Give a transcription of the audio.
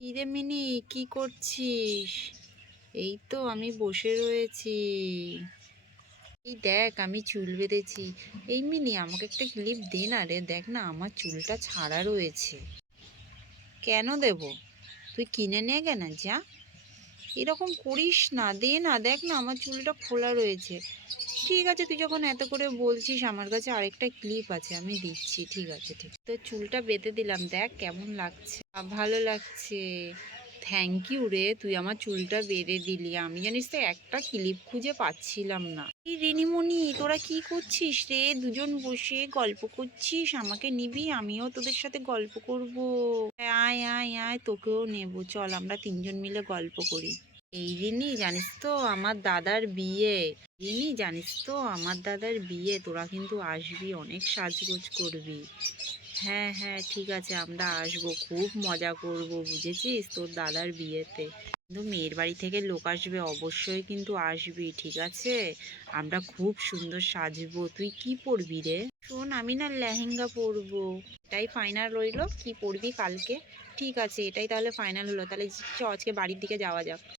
কিরে মিনি, কি করছিস? এই তো আমি বসে রয়েছি। এই দেখ, আমি চুল বেঁধেছি। এই মিনি, আমাকে একটা ক্লিপ দে না রে, দেখ না আমার চুলটা ছাড়া রয়েছে। কেন দেব? তুই কিনে নে কেন, যা। এরকম করিস না, দে না, দেখ না আমার চুলটা খোলা রয়েছে। ঠিক আছে, তুই যখন এত করে বলছিস, আমার কাছে আরেকটা ক্লিপ আছে, আমি দিচ্ছি। ঠিক আছে, ঠিক তো চুলটা বেঁধে দিলাম, দেখ কেমন লাগছে। ভালো লাগছে। থ্যাংক ইউ রে, তুই আমার চুলটা বেঁধে দিলি। আমি জানিস তো একটা ক্লিপ খুঁজে পাচ্ছিলাম না। এই রিনিমণি, তোরা কি করছিস রে? দুজন বসে গল্প করছিস, আমাকে নিবি? আমিও তোদের সাথে গল্প করব। আয় আয় আয়, তোকেও নেব, চল আমরা তিনজন মিলে গল্প করি। এই রিনি, জানিস তো আমার দাদার বিয়ে। রিনি, জানিস তো আমার দাদার বিয়ে, তোরা কিন্তু আসবি, অনেক সাজগোজ করবি। হ্যাঁ হ্যাঁ, ঠিক আছে, আমরা আসবো, খুব মজা করব, বুঝেছিস, তোর দাদার বিয়েতে। কিন্তু মেয়ের বাড়ি থেকে লোক আসবে, অবশ্যই কিন্তু আসবি, ঠিক আছে? আমরা খুব সুন্দর সাজবো। তুই কি পরবি রে? শোন, আমি না লেহেঙ্গা পরবো। এটাই ফাইনাল রইলো, কি পরবি কালকে? ঠিক আছে, এটাই তাহলে ফাইনাল হলো। তাহলে চ, আজকে বাড়ির দিকে যাওয়া যাক।